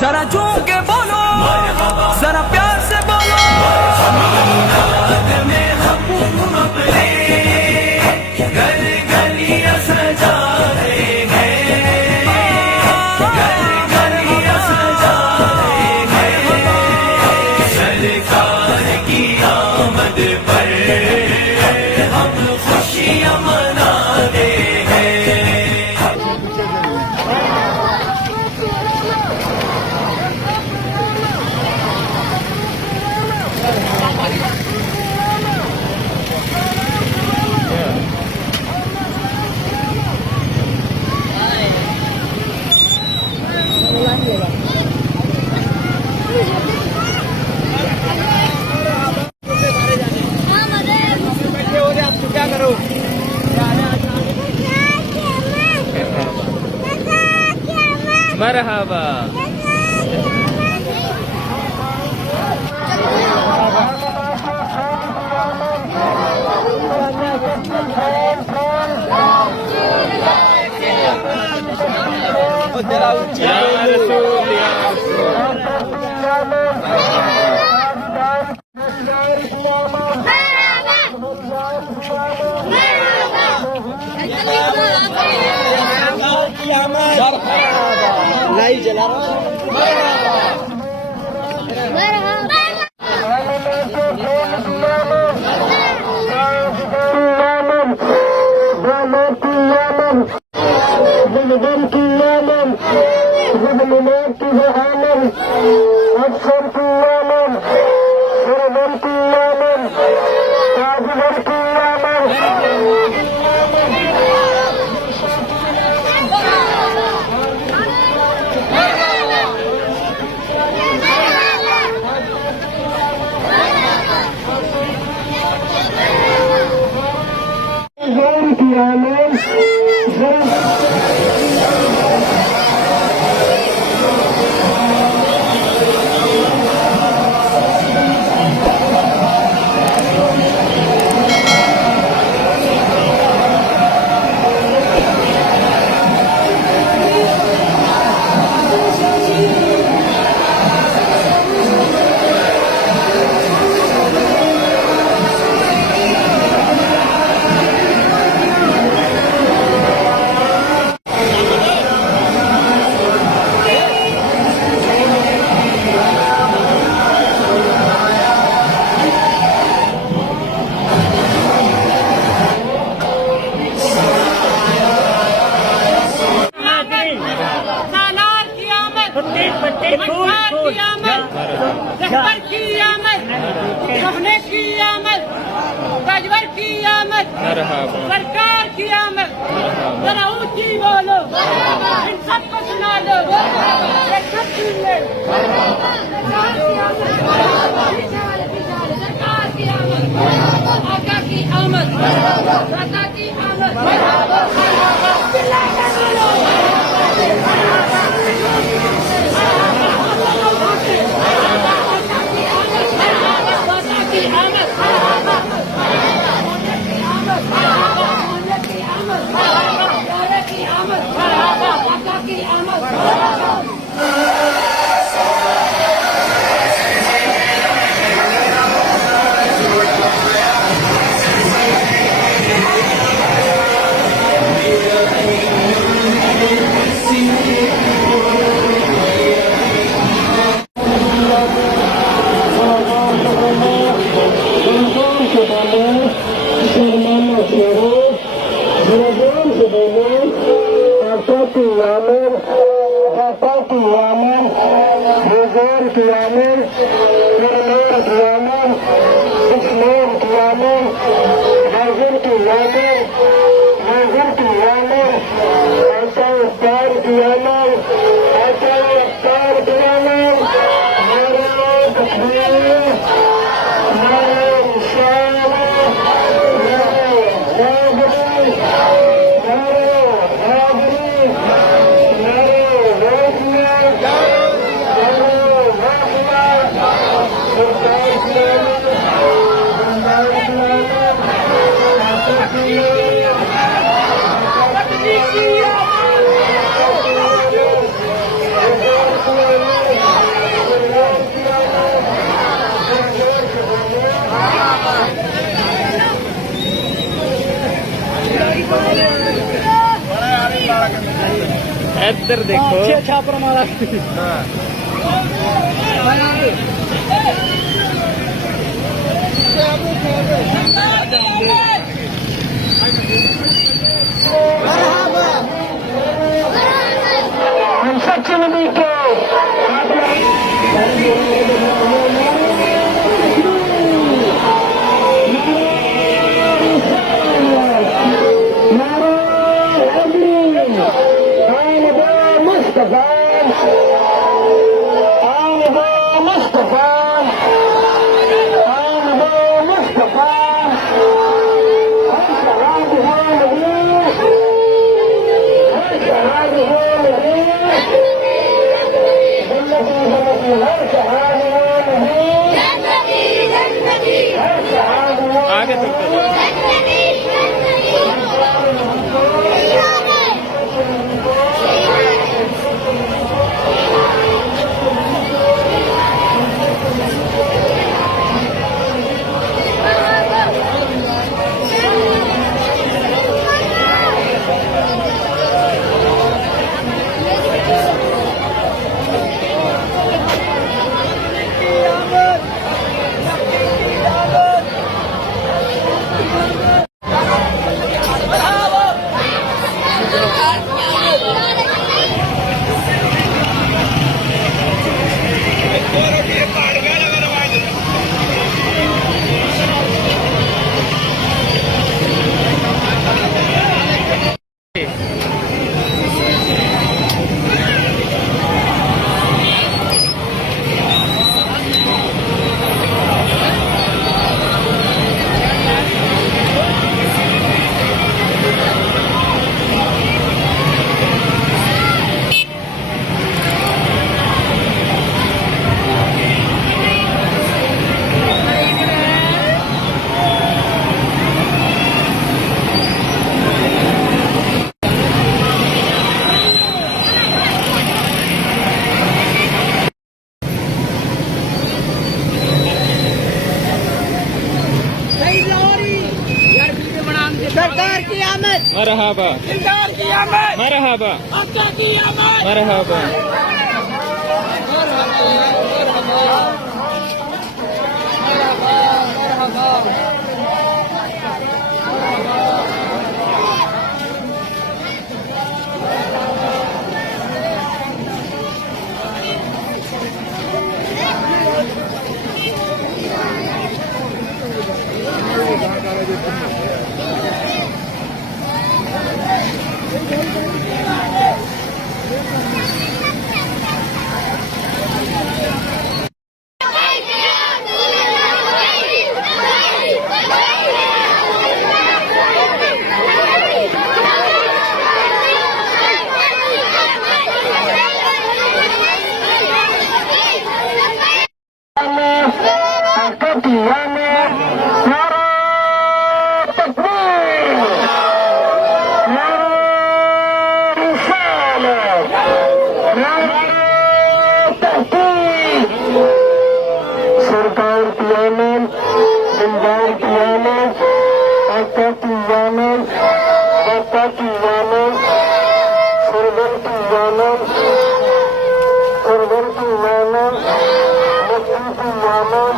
जरा झूम के बोलो, जरा प्यार से बोलो। में हम अपने घर गलियां सजा रहे हैं, घर गलियां सजा रहे हैं। सरकार की आमद पर हम खुशियां मना रहे हैं। मरहबा। या रसूल या लाइट जला रहा सरकार की आमद। जरा ऊंची बोलो, इन सबको सुना दो। सरकार की आमद, आका की आमद, राजा की आमद। Thank you. ਇੱਧਰ ਦੇਖੋ। ਛਾਪਰ ਮਾਰਾ ਹਾਂ आगे तक सरकार की आमद, मरहबा सरकार की आमद, मरहबा आपका की आमद। मरहबा सरकार की आमद, पंजाब की आमद, आका की आमद, बापा की आमद, सरवर की आमद, सरवर की आमद, मक्की की आमद,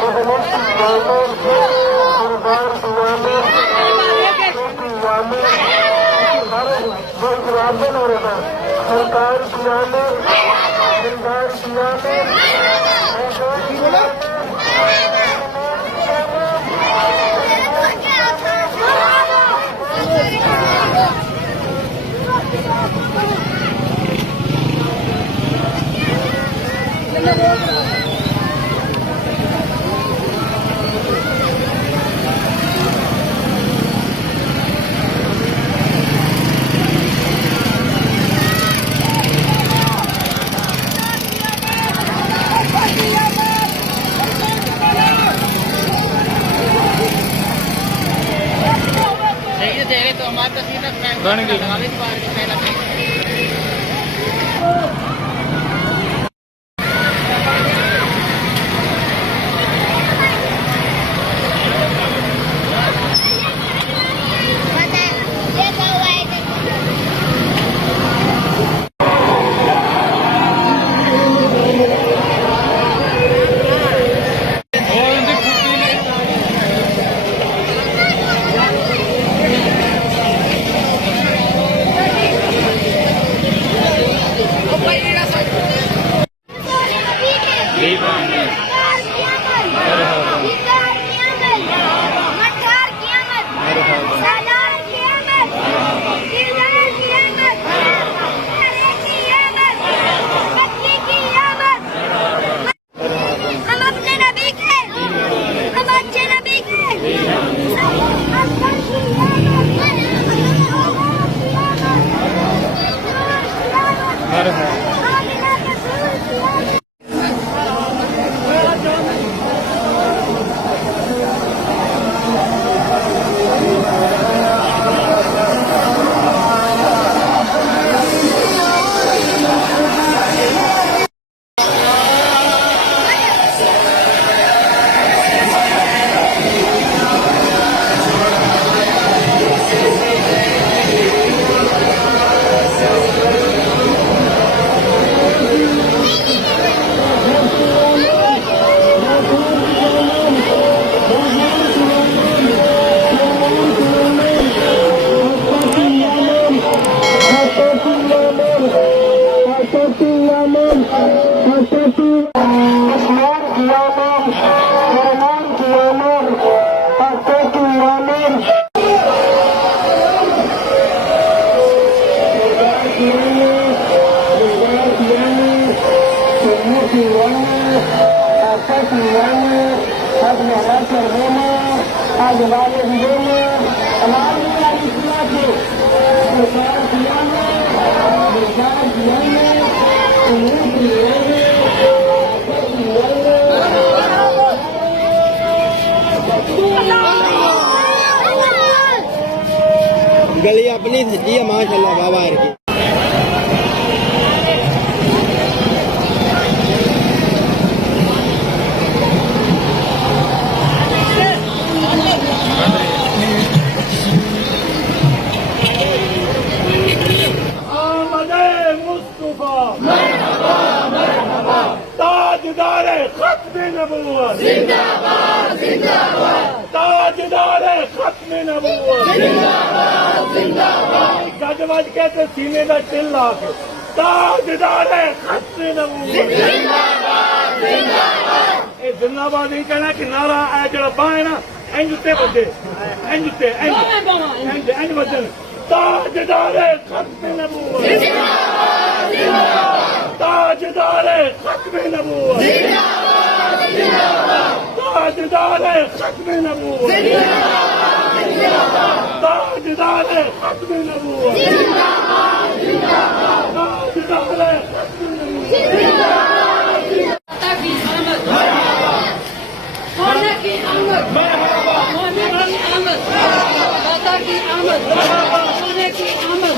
मदनी की आमद, सरदार की आमद, की आमद, हर गुजरात हो रहा सरकार की आमद, सरकार की आमद। बन गई Mana? Dia bawa itu. गली अपनी सज्जी है माशाल्लाह बाबा की। ताजदार खत्म नबूवत जिंदाबाद जिंदाबाद, ताजदार खत्म नबूवत जिंदाबाद जिंदाबाद, गज वज के सीने का तिल ला के ताजदार खत्म नबूवत जिंदाबाद जिंदाबाद। ये जिंदाबाद ही कहना कि नारा है जो बाएं ना इंज उत्ते बजे इंज उत्ते इंज बजन ताजदार खत्म नबूवत जिंदाबाद जिंदाबाद, ताजदार खत्म नबूवत जिंदाबाद जिंदाबाद, ताजदार खत्म नबूवत जिंदाबाद जिंदाबाद, ताजदार खत्म नबूवत जिंदाबाद जिंदाबाद, ताजदार खत्म नबूवत जिंदाबाद जिंदाबाद। सोने की आमद, सोने की आमद, दादा की आमद, सोने की आमद,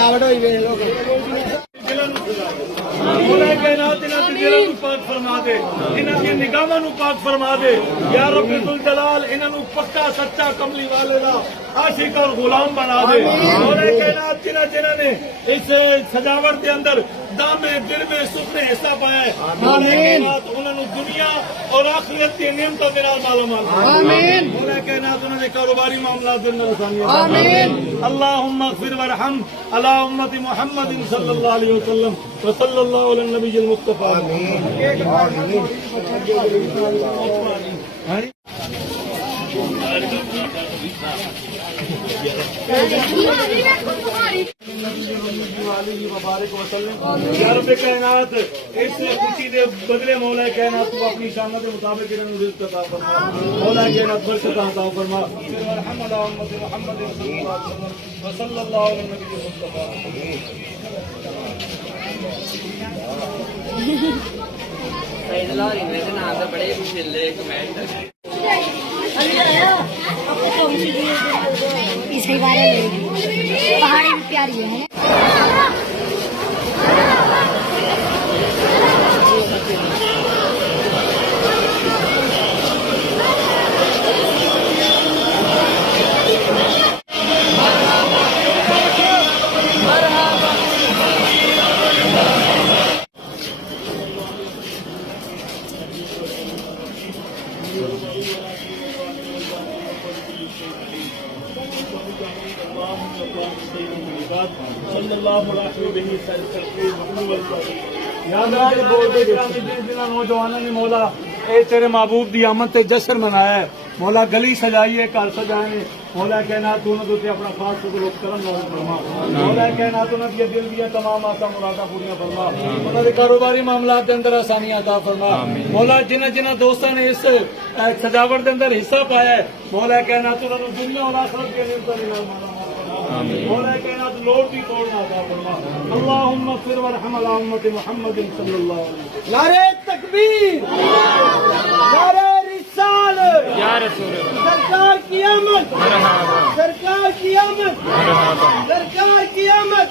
आवड़ हुई वे लोग पाक फरमा दे, इन्हों की निगाहों को पाक फरमा दे या रब्बे दुल जलाल, इन्हों पक्का सच्चा कमली वाले का आशिक और गुलाम बना दे। जिन्हें जिन्हों ने इस सजावट के अंदर दामे दिल में सुपने हिस्सा पाया है, उन्होंने दुनिया और आखिरत की नियमतों के नाल मालामाल उन्होंने कारोबारी मामला अल्लाहुम्मा अग़फ़िर वरहम अला उम्मति मुहम्मद सल्लल्लाहु अलैहि वसल्लम व सल्लल्लाहु अला नबील मुस्तफा। या रब्बे कायनात, इस खुशी के बदले मौला कायनात तू अपनी शान के मुताबिक इन्हें रिज़्क़ अता फरमा, मौला कायनात बरकत अता फरमा। रहम अला उम्मत मुहम्मद सल्लल्लाहु अलैहि वसल्लम व सल्लल्लाहु अलैहि मुस्तफा। बड़े चिल्ले कमेंट इसके बारे में पहाड़ी भी प्यारी है। नौजवानों ने मौला ए तेरे महबूब की आमद से जश्न मनाया है, मौला गली सजाई है, घर सजाए, मौला कहना तू उन्होंने अपना खास करम फरमा, मौला कहना तू उन्होंने दिल दिया तमाम आशा मुरादा पूरी फरमा, उन्होंने कारोबारी मामला के अंदर आसानी अता फरमा। मौला जिन्हें जिन्हें दोस्तों ने इस सजावट के अंदर हिस्सा पाया है, मौला कहना तू उन्होंने दुनिया और आखिरत के मौला कायनात लोड भी तोड़ना अता फरमा। अल्लाहुम्मा अग़फ़िर वरहम अला उम्मति मुहम्मद सल्लल्लाहु अलैहि वसल्लम। नारे तकबीर, नारे रिसालत, या रसूल सरकार की आमद, सरकार की आमद, सरकार की आमद।